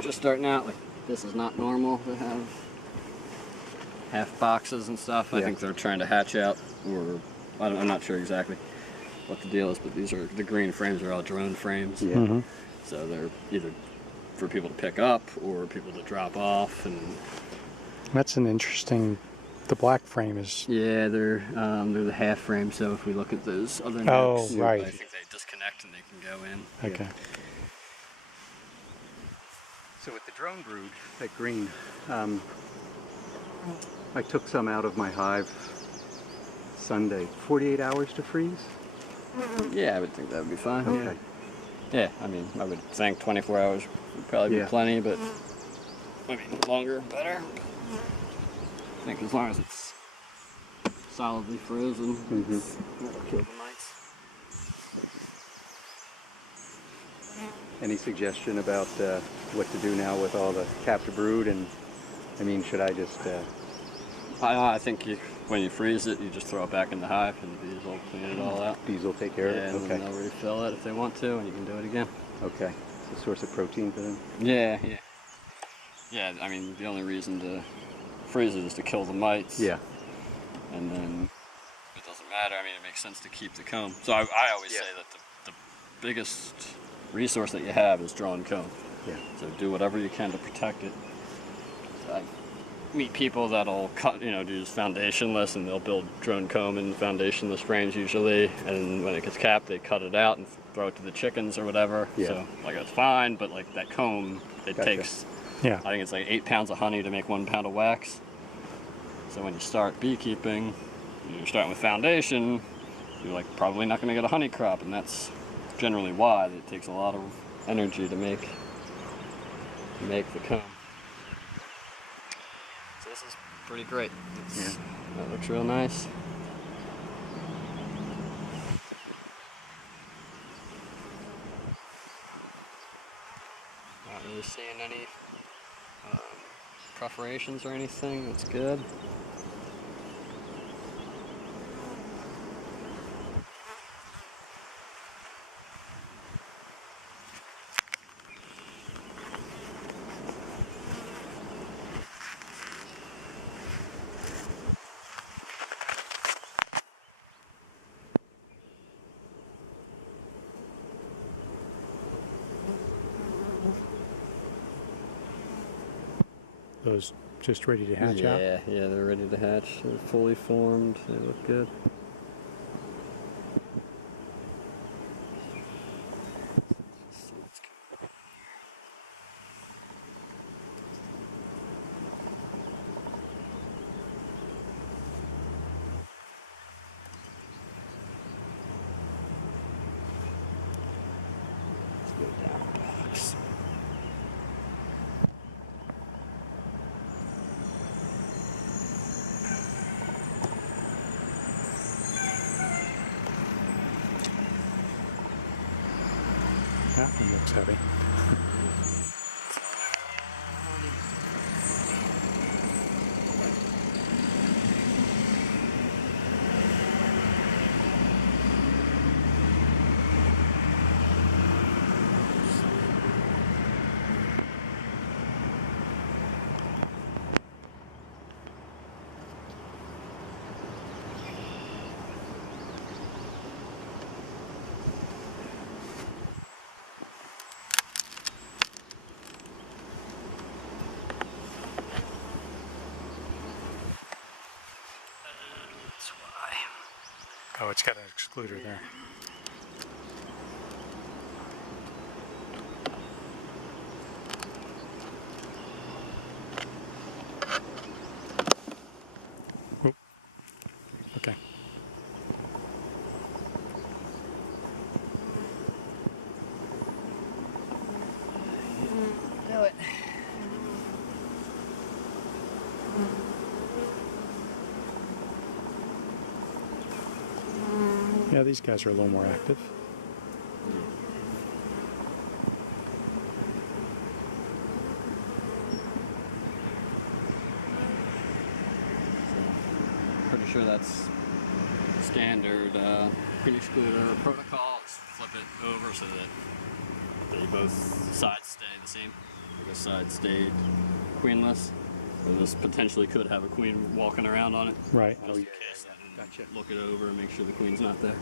just starting out, like this is not normal to have half boxes and stuff. I think they're trying to hatch out, or I'm not sure exactly what the deal is, but these are, the green frames are all drone frames. So they're either for people to pick up or people to drop off. And that's an interesting, the black frame is... Yeah, they're the half frame, so if we look at those other necks, right. I think they disconnect and they can go in. Okay. So with the drone brood, that green, I took some out of my hive Sunday. 48 hours to freeze? Yeah, I would think that would be fine. Okay. Yeah, I mean, I would think 24 hours would probably be plenty, but I mean, longer, better. I think as long as it's solidly frozen, that'll kill the mites. Any suggestion about what to do now with all the captive brood? And I mean, should I just... I think when you freeze it, you just throw it back in the hive and the bees will clean it all out. Bees will take care of it? And they'll refill it if they want to, and you can do it again. Okay. It's a source of protein for them? Yeah. Yeah, I mean, the only reason to freeze it is to kill the mites. Yeah. And then it doesn't matter. I mean, it makes sense to keep the comb. So I always say that the biggest resource that you have is drawn comb. Yeah. So do whatever you can to protect it. So I meet people that'll cut, do this foundationless, and they'll build drone comb in foundationless frames usually, and when it gets capped, they cut it out and throw it to the chickens or whatever. Yeah. So like that's fine, but like that comb, it takes, I think it's like 8 pounds of honey to make 1 pound of wax. So when you start beekeeping, you're starting with foundation, you're like probably not going to get a honey crop, and that's generally why it takes a lot of energy to make the comb. So this is pretty great. That looks real nice. Not really seeing any perforations or anything. That's good. Those just ready to hatch out? Yeah, they're ready to hatch. They're fully formed. They look good. Let's go down the box. That one looks heavy. Oh, it's got an excluder there. Oop. Okay. Do it. Yeah, these guys are a little more active. Pretty sure that's standard queen excluder protocol. Just flip it over so that both sides stay the same. like a side stayed queenless. Or this potentially could have a queen walking around on it. Right. Just in case. Gotcha. Look it over and make sure the queen's not there.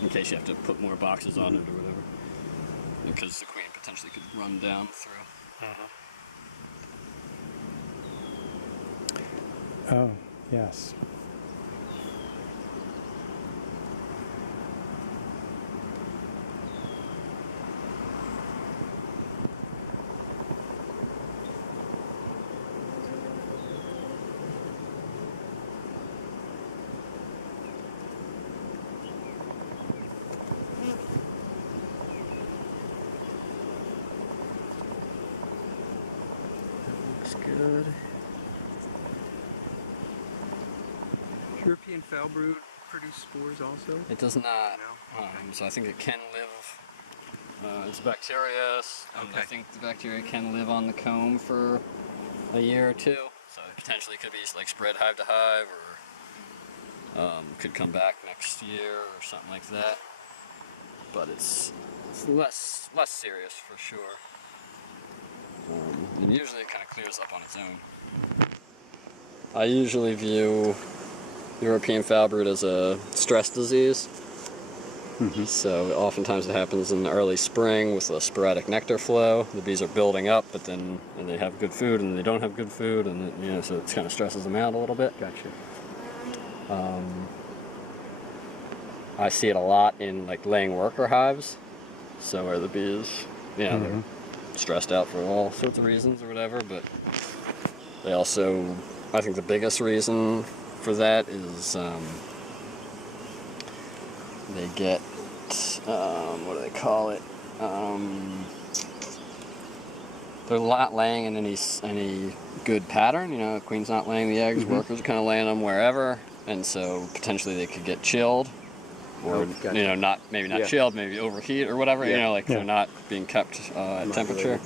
In case you have to put more boxes on it or whatever. Because the queen potentially could run down through. Oh, yes. Good. European foul brood produce spores also? It does not. No? So I think it can live. It's bacterious, and I think the bacteria can live on the comb for a year or two. So it potentially could be like spread hive to hive, or could come back next year or something like that. But it's less serious for sure. And usually it kind of clears up on its own. I usually view European foul brood as a stress disease. So oftentimes it happens in the early spring with a sporadic nectar flow. The bees are building up, but then and they have good food and they don't have good food, and so it kind of stresses them out a little bit. Gotcha. I see it a lot in like laying worker hives, so where the bees, they're stressed out for all sorts of reasons or whatever, but they also, I think the biggest reason for that is they get, what do they call it? They're not laying in any good pattern. The queen's not laying the eggs, workers are kind of laying them wherever, and so potentially they could get chilled, or maybe not chilled, maybe overheat or whatever. They're not being kept at temperature,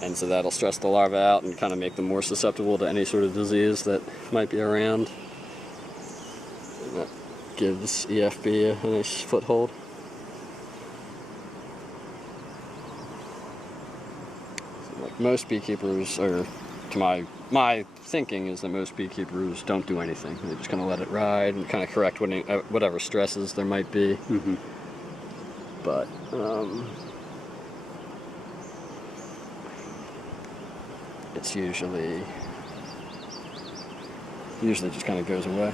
and so that'll stress the larvae out and kind of make them more susceptible to any sort of disease that might be around. And that gives EFB a nice foothold. So, like most beekeepers, or to my thinking is that most beekeepers don't do anything. They just kind of let it ride and kind of correct whatever stresses there might be. But it's usually just kind of goes away.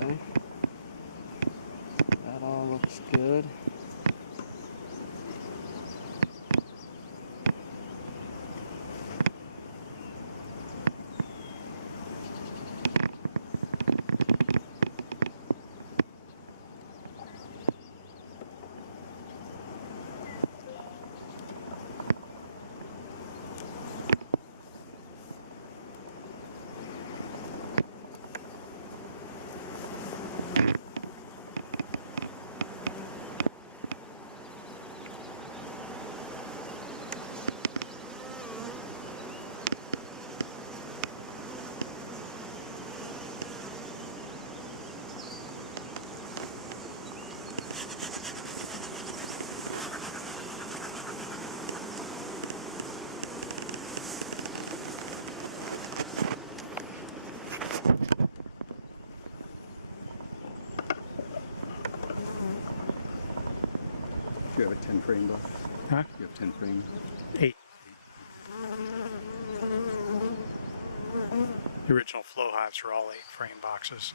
Okay. That all looks good. Do you have a 10 frame box? Huh? You have 10 frame? 8. The original flow hives were all 8 frame boxes.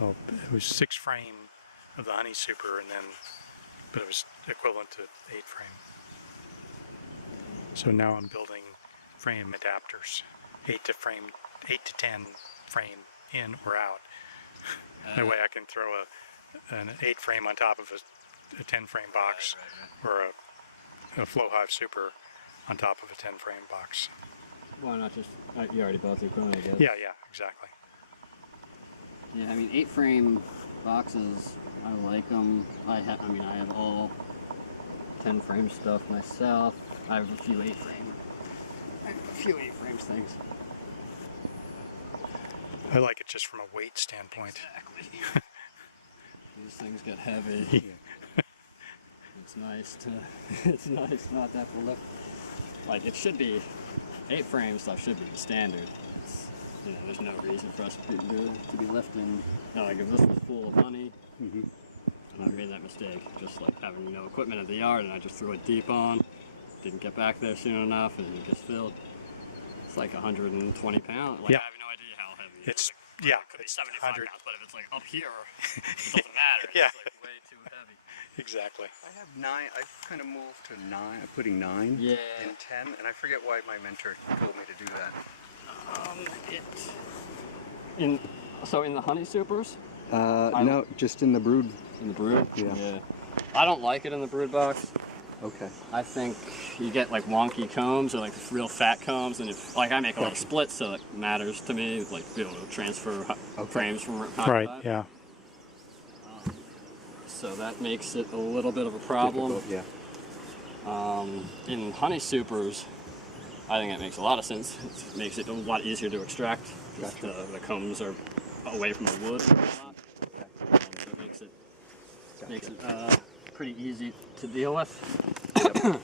Well, it was 6 frame of the honey super, but it was equivalent to 8 frame. So now I'm building frame adapters, 8 to 10 frame in or out. That way I can throw an 8 frame on top of a 10 frame box, or a flow hive super on top of a 10 frame box. Why not just, you already bought the equipment, I guess. Yeah, exactly. Yeah, I mean 8 frame boxes, I like them. I have all 10 frame stuff myself. I have a few 8-frame. Things. I like it just from a weight standpoint. Exactly. These things get heavy. It's nice not to have to lift. Like, it should be, 8-frame stuff should be the standard. It's, you know, there's no reason for us to be lifting. You know, like if this was full of honey, and I made that mistake, just like having no equipment at the yard, and I just threw it deep on, didn't get back there soon enough, and it gets filled. It's like 120 pounds. Like, I have no idea how heavy it is. It could be 75 pounds, but if it's like up here, it doesn't matter. It's like way too heavy. Exactly. I have 9. I've kind of moved to 9. I'm putting 9 in 10, and I forget why my mentor told me to do that. So in the honey supers? No, just in the brood. In the brood? Yeah. I don't like it in the brood box. Okay. I think you get like wonky combs or like real fat combs, and if like I make a little split, so it matters to me, like be able to transfer frames from Right. Yeah. So that makes it a little bit of a problem. Difficult, yeah. In honey supers, I think it makes a lot of sense. It makes it a lot easier to extract. Gotcha. The combs are away from the wood a lot. So it makes it pretty easy to deal with. Yep.